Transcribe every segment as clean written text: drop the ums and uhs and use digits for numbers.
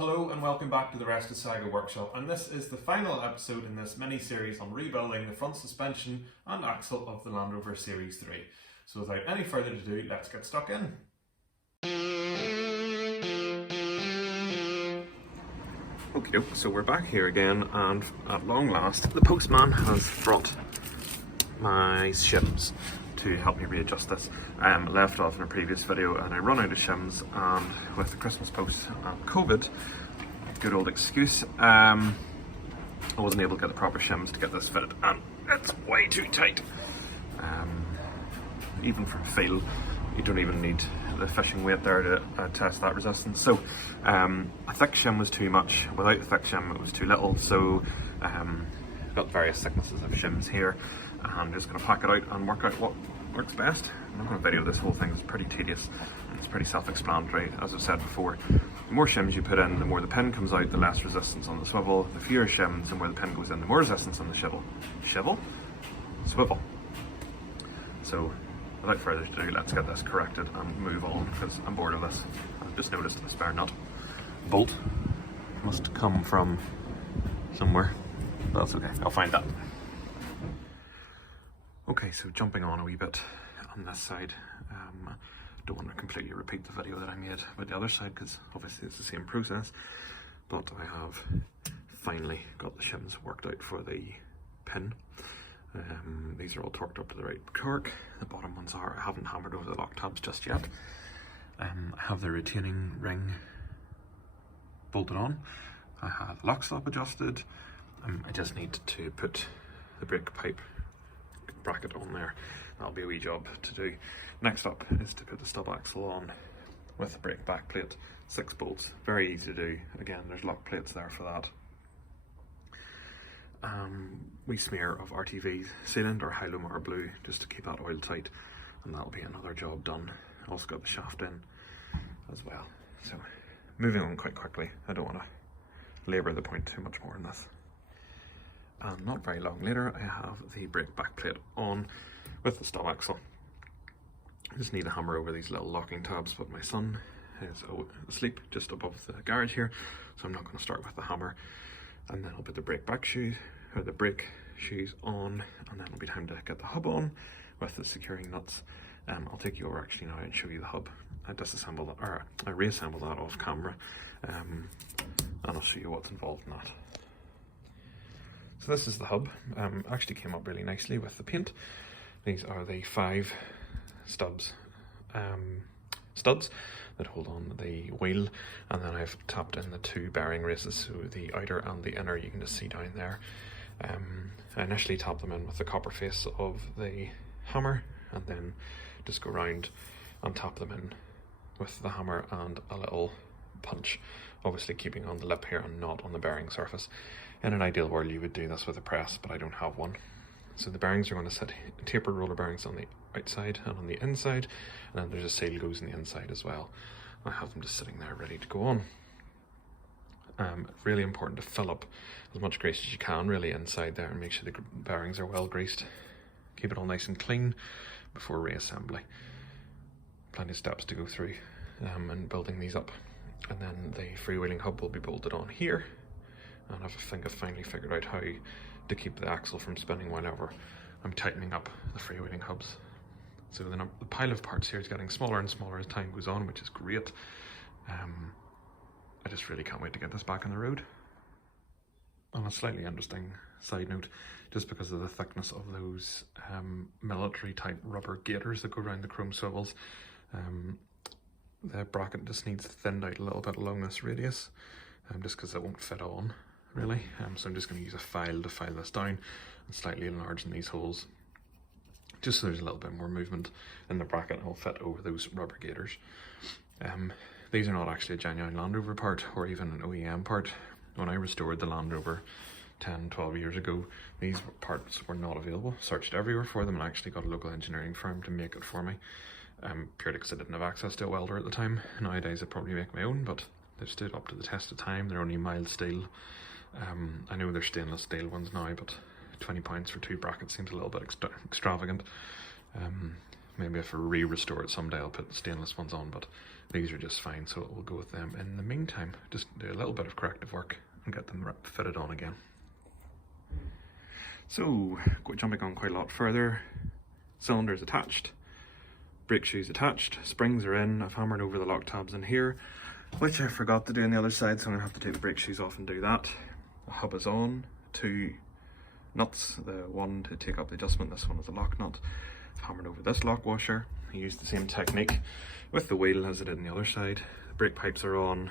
hello and welcome back to the Rest of Saga Workshop, and this is the final episode in this mini-series on rebuilding the front suspension and axle of the Land Rover Series 3. So without any further ado, let's get stuck in. Okay, so we're back here again, and at long last the postman has brought my shims to help me readjust this. I left off in a previous video and I run out of shims, and with the Christmas post and COVID, good old excuse, I wasn't able to get the proper shims to get this fitted, and it's way too tight. Even for feel, you don't even need the fishing weight there to test that resistance. So a thick shim was too much, without the thick shim it was too little, so I've got various thicknesses of shims here, and I'm just going to pack it out and work out what works best. I'm not going to video this whole thing, it's pretty tedious, it's pretty self-explanatory. As I've said before, the more shims you put in, the more the pin comes out, the less resistance on the swivel. The fewer shims, the more the pin goes in, the more resistance on the swivel. So without further ado, let's get this corrected and move on, because I'm bored of this. I've just noticed the spare nut bolt must come from somewhere, but that's okay, I'll find that. Okay, so jumping on a wee bit on this side, don't want to completely repeat the video that I made with the other side, because obviously it's the same process, but I have finally got the shims worked out for the pin. These are all torqued up to the right torque. The bottom ones are. I haven't hammered over the lock tabs just yet. I have the retaining ring bolted on. I have the lock stop adjusted. I just need to put the brake pipe bracket on there. That'll be a wee job to do. Next up is to put the stub axle on with the brake back plate. 6 bolts, very easy to do. Again, there's lock plates there for that. We smear of RTV sealant or Hylomar blue just to keep that oil tight, and that'll be another job done. Also got the shaft in as well. So moving on quite quickly, I don't want to labour the point too much more in this. And not very long later, I have the brake back plate on with the stub axle. I just need to hammer over these little locking tabs, but my son is asleep just above the garage here, so I'm not going to start with the hammer. And then I'll put the brake shoes on, and then it'll be time to get the hub on with the securing nuts. I'll take you over actually now and show you the hub. I disassemble that, or I reassemble that off camera, and I'll show you what's involved in that. So this is the hub. Actually came up really nicely with the paint. These are the 5 studs that hold on the wheel, and then I've tapped in the 2 bearing races, so the outer and the inner you can just see down there. I initially tapped them in with the copper face of the hammer, and then just go around and tap them in with the hammer and a little punch, obviously keeping on the lip here and not on the bearing surface. In an ideal world you would do this with a press, but I don't have one. So the bearings are going to sit tapered roller bearings on the outside and on the inside, and then there's a seal goes on the inside as well. I have them just sitting there ready to go on. Really important to fill up as much grease as you can really inside there and make sure the bearings are well greased. Keep it all nice and clean before reassembly. Plenty of steps to go through in building these up. And then the freewheeling hub will be bolted on here, and I think I've finally figured out how to keep the axle from spinning whenever I'm tightening up the freewheeling hubs. So the pile of parts here is getting smaller and smaller as time goes on, which is great. I just really can't wait to get this back on the road. On a slightly interesting side note, just because of the thickness of those military type rubber gaiters that go around the chrome swivels, the bracket just needs thinned out a little bit along this radius, just because it won't fit on really. So I'm just going to use a file to file this down and slightly enlarge in these holes, just so there's a little bit more movement in the bracket and it'll fit over those rubber gaiters. These are not actually a genuine Land Rover part or even an OEM part. When I restored the Land Rover 10-12 years ago, these parts were not available. Searched everywhere for them and actually got a local engineering firm to make it for me, purely because I didn't have access to a welder at the time. Nowadays I'd probably make my own, but they've stood up to the test of time. They're only mild steel. I know they're stainless steel ones now, but £20 for 2 brackets seems a little bit extravagant. Maybe if I restore it someday, I'll put the stainless ones on, but these are just fine, so we'll go with them. In the meantime, just do a little bit of corrective work and get them fitted on again. So, jumping on quite a lot further, cylinders attached, brake shoes attached, springs are in. I've hammered over the lock tabs in here, which I forgot to do on the other side, so I'm going to have to take the brake shoes off and do that. The hub is on, 2 nuts, the one to take up the adjustment, this one is a lock nut. I've hammered over this lock washer. I used the same technique with the wheel as I did on the other side. The brake pipes are on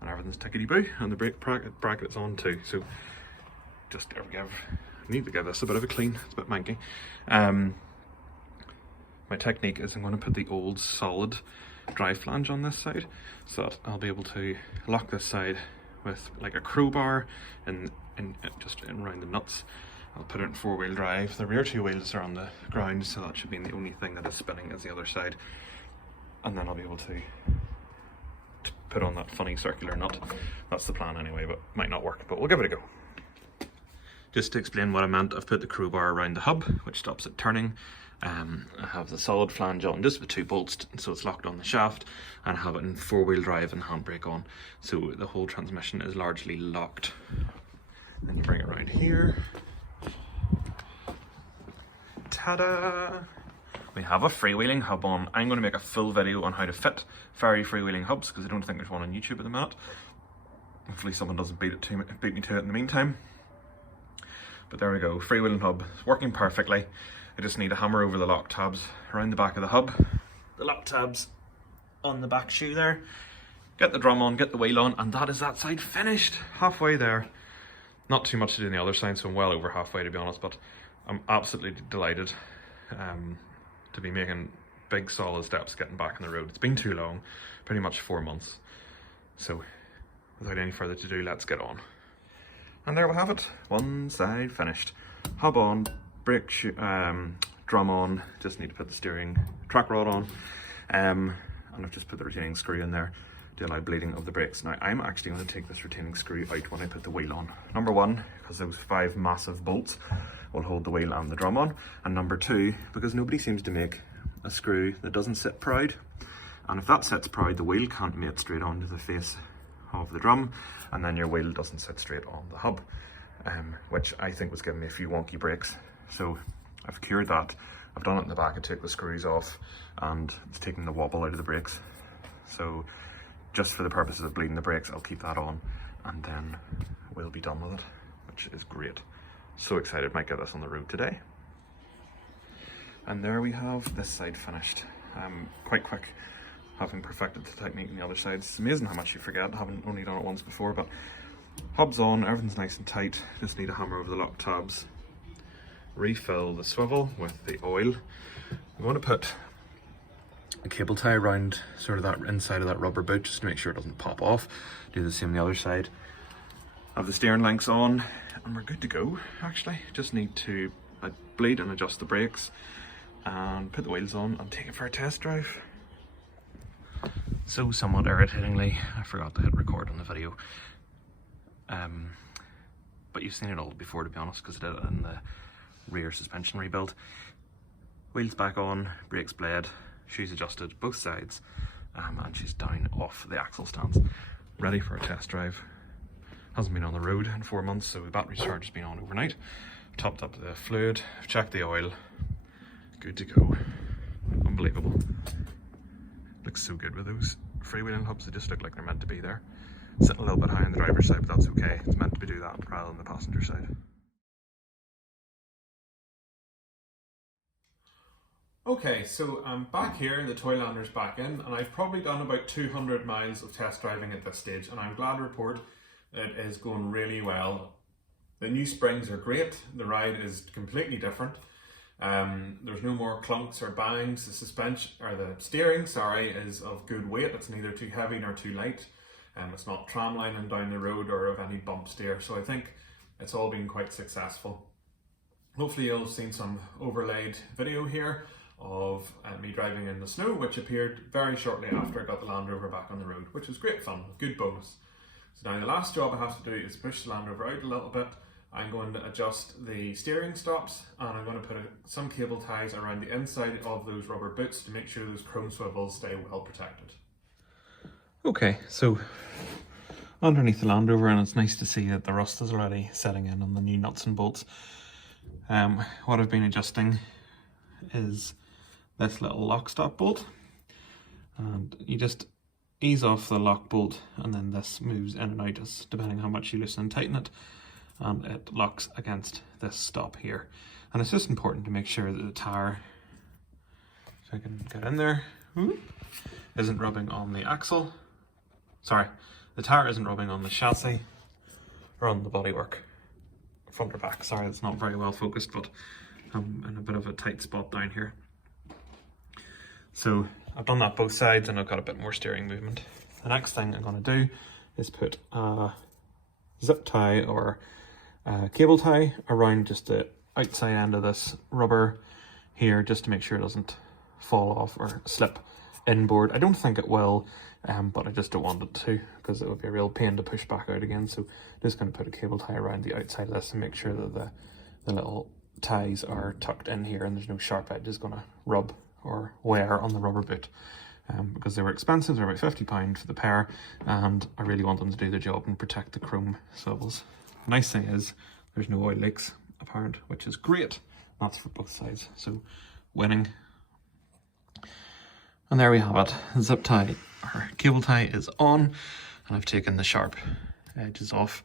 and everything's tickety-boo, and the brake bracket is on too, so just need to give this a bit of a clean. It's a bit manky. My technique is I'm going to put the old solid drive flange on this side, so that I'll be able to lock this side with like a crowbar and just in around the nuts. I'll put it in 4-wheel drive. The rear 2 wheels are on the ground, so that should be the only thing that is spinning is the other side. And then I'll be able to put on that funny circular nut. That's the plan anyway, but might not work, but we'll give it a go. Just to explain what I meant, I've put the crowbar around the hub, which stops it turning. I have the solid flange on just with 2 bolts, so it's locked on the shaft, and I have it in 4-wheel drive and handbrake on, so the whole transmission is largely locked. Then you bring it around here. Ta-da! We have a freewheeling hub on. I'm going to make a full video on how to fit Fairey Free Wheeling Hubs, because I don't think there's one on YouTube at the minute. Hopefully someone doesn't beat me to it in the meantime. But there we go, freewheeling hub, it's working perfectly. I just need to hammer over the lock tabs around the back of the hub. The lock tabs on the back shoe there. Get the drum on, get the wheel on, and that is that side finished. Halfway there. Not too much to do on the other side, so I'm well over halfway to be honest, but I'm absolutely delighted to be making big solid steps getting back on the road. It's been too long, pretty much 4 months. So without any further ado, let's get on. And there we have it, one side finished. Hub on, brake drum on, just need to put the steering track rod on, and I've just put the retaining screw in there to allow bleeding of the brakes. Now I'm actually going to take this retaining screw out when I put the wheel on. Number 1, because those 5 massive bolts will hold the wheel and the drum on, and number 2, because nobody seems to make a screw that doesn't sit proud, and if that sits proud, the wheel can't mate straight onto the face of the drum, and then your wheel doesn't sit straight on the hub, which I think was giving me a few wonky brakes. So I've cured that. I've done it in the back. I took the screws off and it's taking the wobble out of the brakes. So just for the purposes of bleeding the brakes, I'll keep that on and then we'll be done with it, which is great. So excited, might get this on the road today. And there we have this side finished. Quite quick, having perfected the technique on the other side. It's amazing how much you forget. I haven't only done it once before, but hub's on, everything's nice and tight. Just need to hammer over the lock tabs. Refill the swivel with the oil. We want to put a cable tie around sort of that inside of that rubber boot just to make sure it doesn't pop off. Do the same on the other side. Have the steering links on and we're good to go actually. Just need to bleed and adjust the brakes and put the wheels on and take it for a test drive. So somewhat irritatingly, I forgot to hit record on the video. But you've seen it all before to be honest, because I did it in the rear suspension rebuild. Wheels back on, brakes bled, shoes adjusted both sides, and she's down off the axle stands. Ready for a test drive. Hasn't been on the road in 4 months, so the battery charge has been on overnight. Topped up the fluid, I've checked the oil, good to go. Unbelievable. Looks so good with those freewheeling hubs, they just look like they're meant to be there. Sitting a little bit high on the driver's side, but that's okay. It's meant to do that rather than the passenger side. Okay, so I'm back here, the Toylander's back in, and I've probably done about 200 miles of test driving at this stage, and I'm glad to report that it is going really well. The new springs are great, the ride is completely different. There's no more clunks or bangs. The steering, is of good weight. It's neither too heavy nor too light. It's not tramlining down the road or of any bump steer. So I think it's all been quite successful. Hopefully you'll have seen some overlaid video here of me driving in the snow, which appeared very shortly after I got the Land Rover back on the road, which was great fun, good bonus. So now the last job I have to do is push the Land Rover out a little bit I'm going to adjust the steering stops, and I'm going to put some cable ties around the inside of those rubber boots to make sure those chrome swivels stay well protected. Okay, so underneath the Land Rover, and it's nice to see that the rust is already setting in on the new nuts and bolts. What I've been adjusting is this little lock stop bolt, and you just ease off the lock bolt, and then this moves in and out as depending how much you loosen and tighten it, and it locks against this stop here. And it's just important to make sure that the tire, if I can get in there, isn't rubbing on the axle. Sorry, the tire isn't rubbing on the chassis or on the bodywork, front or back. Sorry, it's not very well focused, but I'm in a bit of a tight spot down here. So I've done that both sides, and I've got a bit more steering movement. The next thing I'm going to do is put a zip tie or a cable tie around just the outside end of this rubber here, just to make sure it doesn't fall off or slip inboard. I don't think it will, but I just don't want it to, because it would be a real pain to push back out again. So just going to put a cable tie around the outside of this and make sure that the little ties are tucked in here and there's no sharp edges going to rub or wear on the rubber boot, because they were expensive. They're about £50 for the pair, and I really want them to do the job and protect the chrome swivels. Nice thing is there's no oil leaks apparent, which is great. That's for both sides, so winning. And there we have it. The zip tie or cable tie is on, and I've taken the sharp edges off,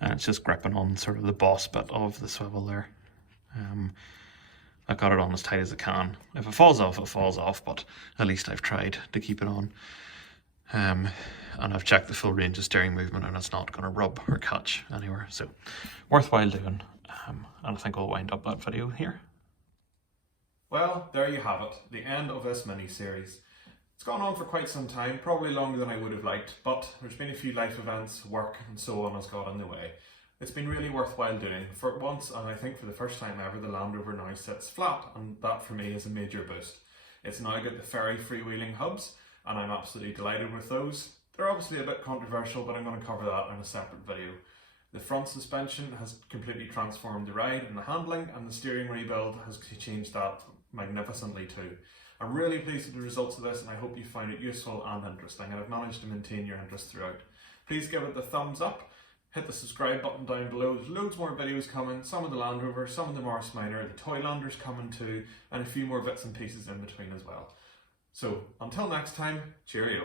and it's just gripping on sort of the boss bit of the swivel there. I got it on as tight as I can. If it falls off, it falls off, but at least I've tried to keep it on. And I've checked the full range of steering movement, and it's not going to rub or catch anywhere. So worthwhile doing. And I think I'll wind up that video here. Well, there you have it, the end of this mini-series. It's gone on for quite some time, probably longer than I would have liked, but there's been a few life events, work and so on has got in the way. It's been really worthwhile doing. For once, and I think for the first time ever, the Land Rover now sits flat, and that for me is a major boost. It's now got the Fairey Free Wheeling Hubs, and I'm absolutely delighted with those. They're obviously a bit controversial, but I'm going to cover that in a separate video. The front suspension has completely transformed the ride and the handling, and the steering rebuild has changed that magnificently too. I'm really pleased with the results of this, and I hope you find it useful and interesting, and I've managed to maintain your interest throughout. Please give it the thumbs up. Hit the subscribe button down below. There's loads more videos coming, some of the Land Rover, some of the Morris Minor, the Toylander's coming too, and a few more bits and pieces in between as well. So until next time, cheerio.